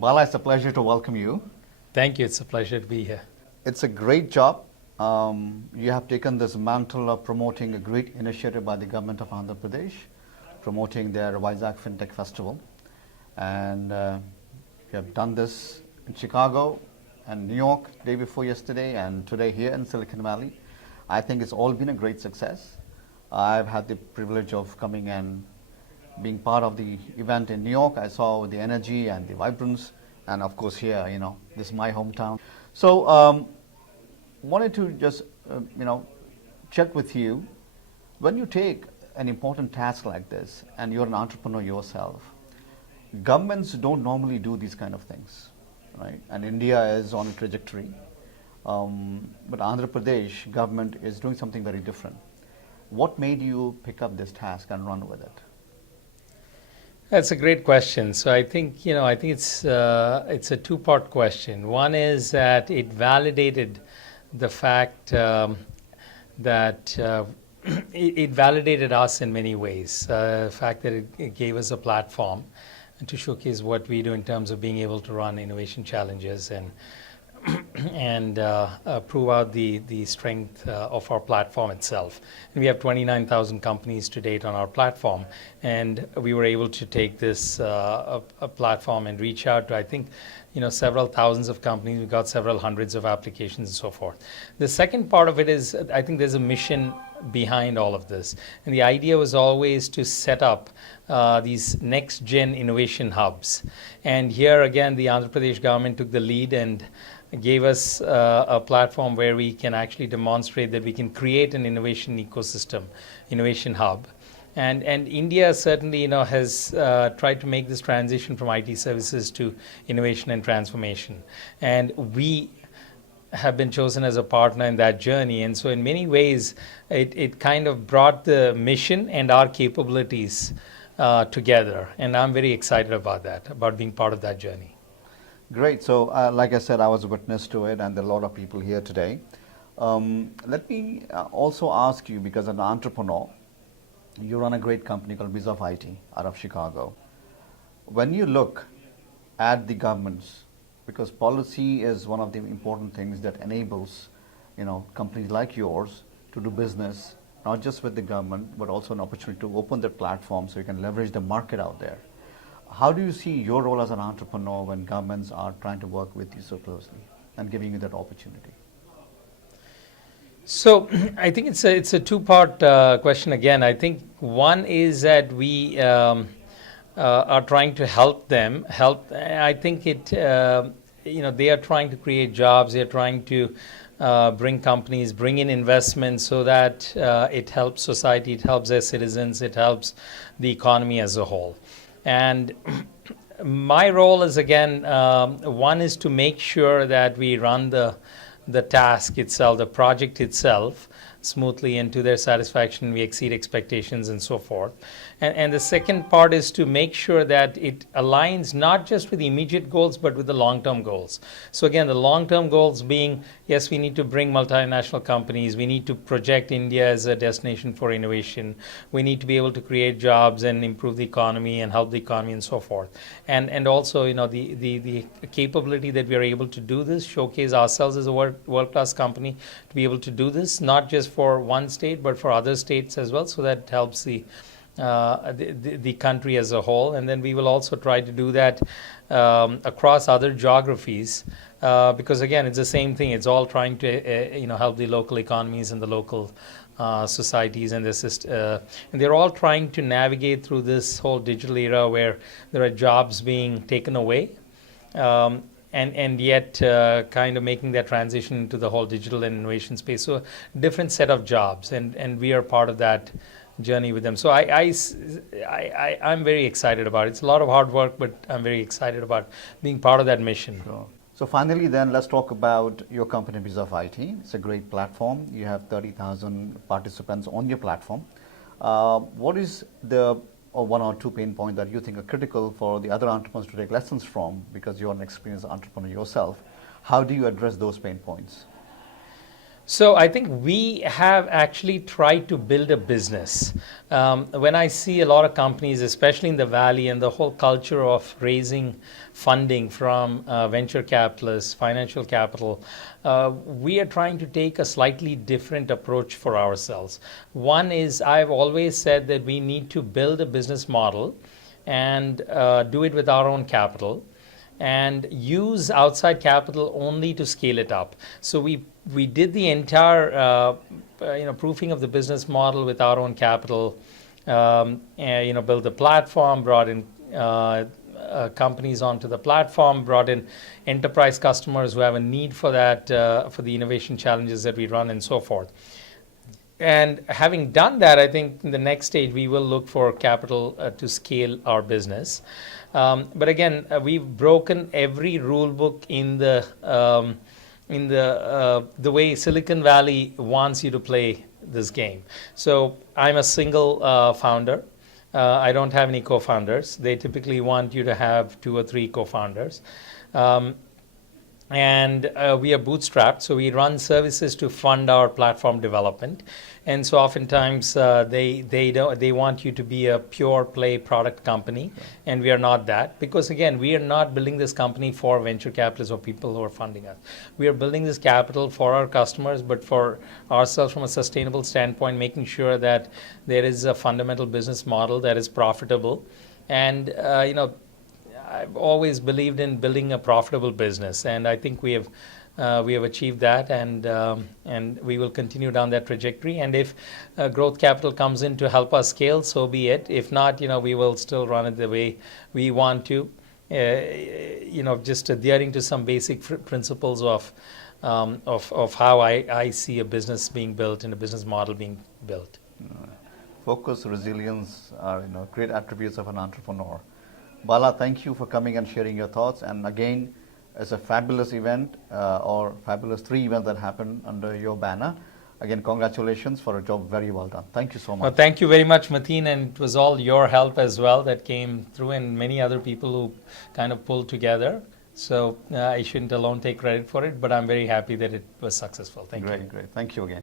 Bala, it's a pleasure to welcome you. Thank you. It's a pleasure to be here. It's a great job. You have taken this mantle of promoting a great initiative by the government of Andhra Pradesh, promoting their Vizag Fintech Festival. And you have done this in Chicago and New York day before yesterday and today here in Silicon Valley. I think it's all been a great success. I've had the privilege of coming and being part of the event in New York. I saw the energy and the vibrance, and of course here, this is my hometown. So wanted to just, check with you, when you take an important task like this and you're an entrepreneur yourself, governments don't normally do these kind of things, right? And India is on a trajectory, but Andhra Pradesh government is doing something very different. What made you pick up this task and run with it? That's a great question. So I think it's a two-part question. One is that it validated the fact that it validated us in many ways. The fact that it gave us a platform to showcase what we do in terms of being able to run innovation challenges and prove out the strength of our platform itself. And we have 29,000 companies to date on our platform, and we were able to take this a platform and reach out to, I think, several thousands of companies. We got several hundreds of applications and so forth. The second part of it is, I think there's a mission behind all of this, and the idea was always to set up these next-gen innovation hubs. And here again, the Andhra Pradesh government took the lead and gave us a platform where we can actually demonstrate that we can create an innovation ecosystem, innovation hub. And India certainly has tried to make this transition from IT services to innovation and transformation. And we have been chosen as a partner in that journey. And so in many ways, it kind of brought the mission and our capabilities together. And I'm very excited about that, about being part of that journey. Great. So like I said, I was a witness to it, and there are a lot of people here today. Let me also ask you, because as an entrepreneur, you run a great company called Bizofit out of Chicago. When you look at the governments, because policy is one of the important things that enables companies like yours to do business, not just with the government, but also an opportunity to open their platform so you can leverage the market out there. How do you see your role as an entrepreneur when governments are trying to work with you so closely and giving you that opportunity? So I think it's a two-part question again. I think one is that we are trying to help them. I think they are trying to create jobs. They are trying to bring companies, bring in investments so that it helps society, it helps their citizens, it helps the economy as a whole. And my role is, again, one is to make sure that we run the task itself, the project itself, smoothly and to their satisfaction. We exceed expectations and so forth. And the second part is to make sure that it aligns not just with the immediate goals, but with the long-term goals. So again, the long-term goals being, yes, we need to bring multinational companies. We need to project India as a destination for innovation. We need to be able to create jobs and improve the economy and help the economy and so forth. And also, the capability that we are able to do this, showcase ourselves as a world-class company to be able to do this, not just for one state, but for other states as well, so that it helps the country as a whole. And then we will also try to do that across other geographies, because again, it's the same thing. It's all trying to help the local economies and the local societies and and they're all trying to navigate through this whole digital era where there are jobs being taken away, and yet kind of making that transition into the whole digital and innovation space. So different set of jobs, and we are part of that journey with them. So I'm very excited about it. It's a lot of hard work, but I'm very excited about being part of that mission. Sure. So finally then, let's talk about your company, Bizofit. It's a great platform. You have 30,000 participants on your platform. What is the one or two pain points that you think are critical for the other entrepreneurs to take lessons from, because you're an experienced entrepreneur yourself? How do you address those pain points? So I think we have actually tried to build a business. When I see a lot of companies, especially in the Valley, and the whole culture of raising funding from venture capitalists, financial capital, we are trying to take a slightly different approach for ourselves. One is, I've always said that we need to build a business model and do it with our own capital, and use outside capital only to scale it up. So we did the entire proofing of the business model with our own capital, and built the platform, brought in companies onto the platform, brought in enterprise customers who have a need for that, for the innovation challenges that we run, and so forth. And having done that, I think in the next stage we will look for capital to scale our business. But again, we've broken every rule book in the way Silicon Valley wants you to play this game. So I'm a single founder. I don't have any co-founders. They typically want you to have 2 or 3 co-founders. And we are bootstrapped, so we run services to fund our platform development. And so oftentimes they want you to be a pure play product company, and we are not that, because again, we are not building this company for venture capitalists or people who are funding us. We are building this capital for our customers, but for ourselves from a sustainable standpoint, making sure that there is a fundamental business model that is profitable. And I've always believed in building a profitable business, and I think we have achieved that, and we will continue down that trajectory. And if growth capital comes in to help us scale, so be it. If not, we will still run it the way we want to. Just adhering to some basic principles of how I see a business being built and a business model being built. Focus, resilience are great attributes of an entrepreneur. Bala, thank you for coming and sharing your thoughts. And again, it's a fabulous event, or fabulous 3 events that happened under your banner. Again, congratulations for a job very well done. Thank you so much. Well, thank you very much, Mateen, and it was all your help as well that came through, and many other people who kind of pulled together. So I shouldn't alone take credit for it, but I'm very happy that it was successful. Thank you. Great. Thank you again.